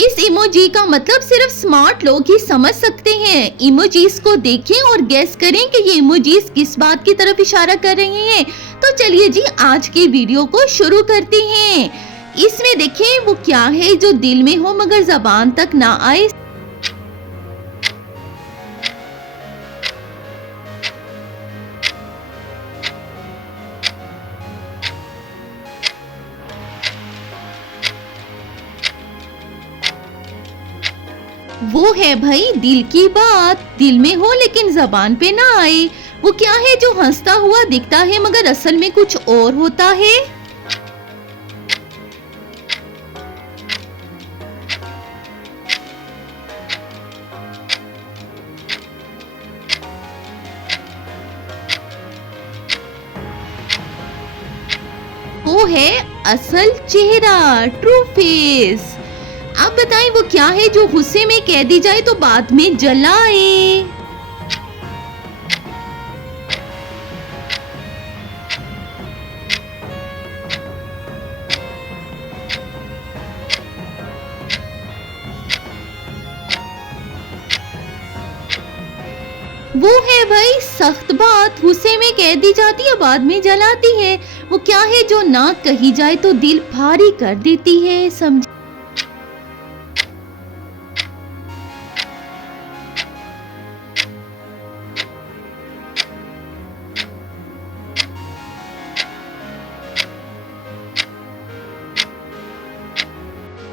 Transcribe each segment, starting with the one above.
इस इमोजी का मतलब सिर्फ स्मार्ट लोग ही समझ सकते हैं। इमोजीज को देखें और गैस करें कि ये इमोजीज किस बात की तरफ इशारा कर रहे हैं। तो चलिए जी आज की वीडियो को शुरू करते हैं। इसमें देखें वो क्या है जो दिल में हो मगर जबान तक ना आए। वो है भाई दिल की बात, दिल में हो लेकिन जबान पे ना आए। वो क्या है जो हंसता हुआ दिखता है मगर असल में कुछ और होता है। वो है असल चेहरा, ट्रू फेस। आप बताएं वो क्या है जो गुस्से में कह दी जाए तो बाद में जलाए। वो है भाई सख्त बात, गुस्से में कह दी जाती है बाद में जलाती है। वो क्या है जो ना कही जाए तो दिल भारी कर देती है, समझ।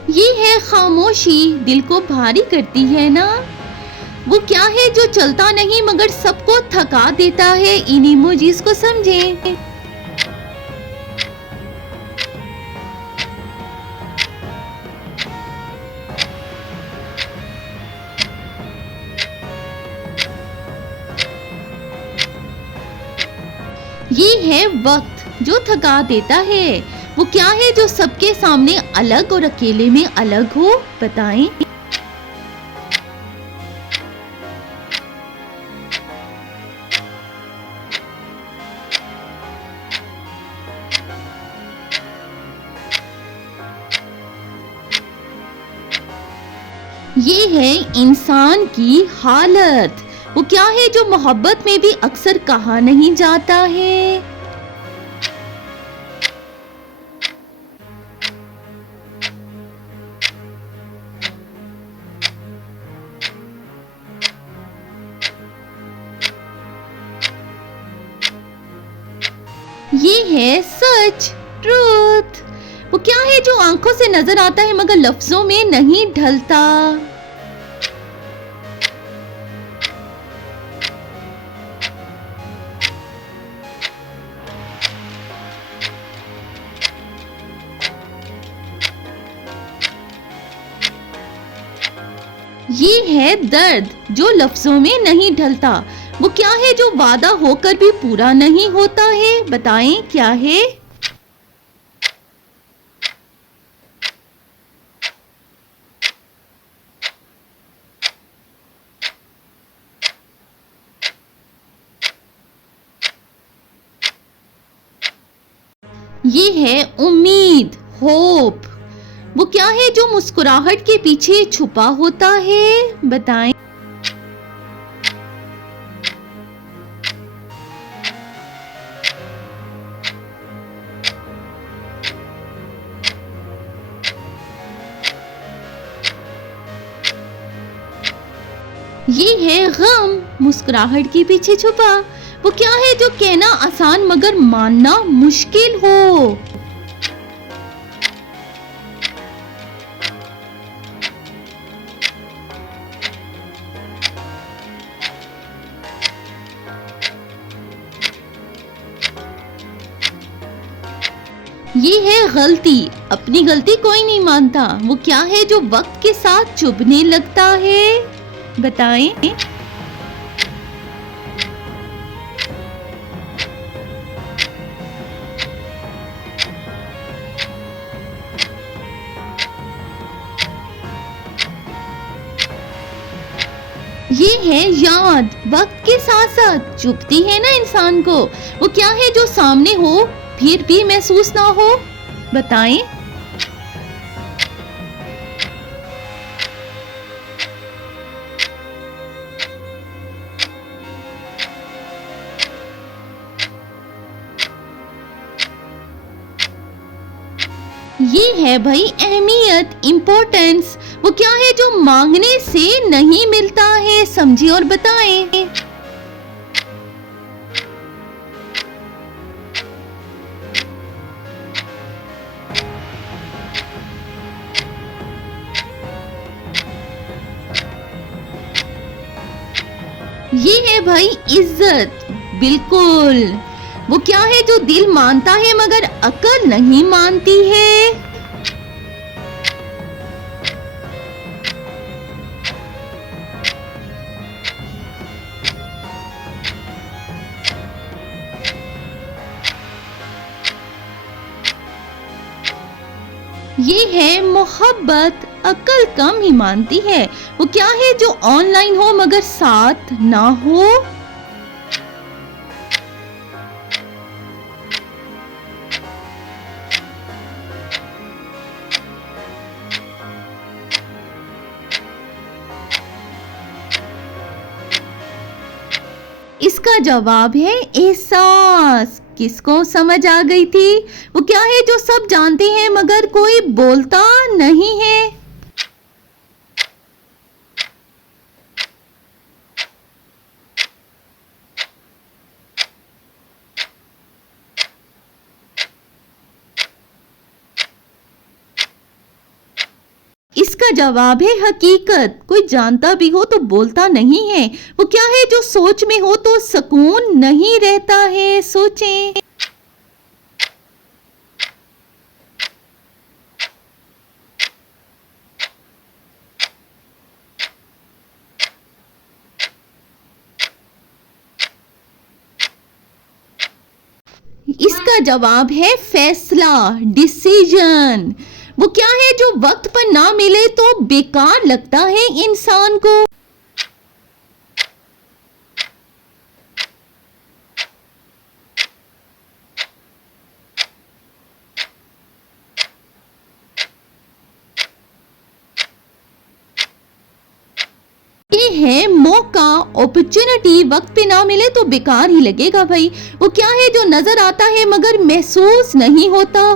ये है खामोशी, दिल को भारी करती है ना। वो क्या है जो चलता नहीं मगर सबको थका देता है। इन इमोजीज को समझें। ये है वक्त जो थका देता है। वो क्या है जो सबके सामने अलग और अकेले में अलग हो, बताएं। ये है इंसान की हालत। वो क्या है जो मोहब्बत में भी अक्सर कहा नहीं जाता है। ये है सच, ट्रूथ। वो क्या है जो आंखों से नजर आता है मगर लफ्जों में नहीं ढलता। ये है दर्द जो लफ्जों में नहीं ढलता। वो क्या है जो वादा होकर भी पूरा नहीं होता है, बताएं क्या है। ये है उम्मीद, होप। वो क्या है जो मुस्कुराहट के पीछे छुपा होता है, बताएं। ये है गम, मुस्कुराहट के पीछे छुपा। वो क्या है जो कहना आसान मगर मानना मुश्किल हो। ये है गलती, अपनी गलती कोई नहीं मानता। वो क्या है जो वक्त के साथ चुभने लगता है, बताएं। ये है याद, वक्त के साथ साथ चुभती है ना इंसान को। वो क्या है जो सामने हो फिर भी महसूस ना हो, बताएं। ये है भाई अहमियत, इम्पोर्टेंस। वो क्या है जो मांगने से नहीं मिलता है, समझिए और बताएं। ये है भाई इज्जत, बिल्कुल। वो क्या है जो दिल मानता है मगर अकल नहीं मानती है। ये है मोहब्बत, अकल कम ही मानती है। वो क्या है जो ऑनलाइन हो मगर साथ ना हो। इसका जवाब है एहसास। किसको समझ आ गई थी? वो क्या है जो सब जानते हैं मगर कोई बोलता नहीं है। इसका जवाब है हकीकत। कोई जानता भी हो तो बोलता नहीं है। वो क्या है जो सोच में हो तो सुकून नहीं रहता है, सोचें। इसका जवाब है फैसला, डिसीजन। वो क्या है जो वक्त पर ना मिले तो बेकार लगता है इंसान को। ये है मौका, अपॉर्चुनिटी। वक्त पे ना मिले तो बेकार ही लगेगा भाई। वो क्या है जो नजर आता है मगर महसूस नहीं होता।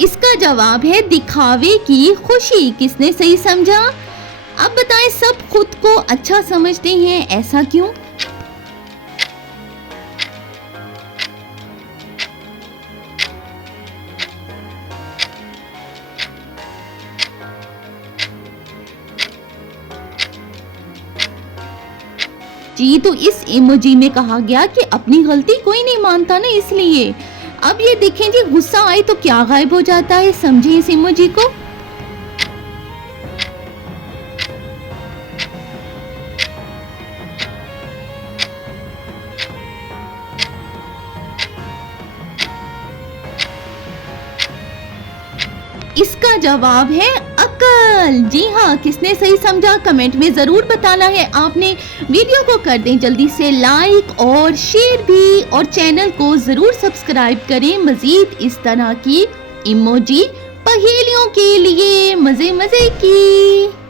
इसका जवाब है दिखावे की खुशी। किसने सही समझा? अब बताएं, सब खुद को अच्छा समझते हैं, ऐसा क्यों? जी, तो इस इमोजी में कहा गया कि अपनी गलती कोई नहीं मानता ना, इसलिए। अब ये देखें जी, गुस्सा आए तो क्या गायब हो जाता है, समझे इस इमोजी को। इसका जवाब है अकल। जी हाँ, किसने सही समझा कमेंट में जरूर बताना है आपने। वीडियो को कर दें जल्दी से लाइक और शेयर भी, और चैनल को जरूर सब्सक्राइब करें मजीद इस तरह की इमोजी पहेलियों के लिए, मजे मजे की।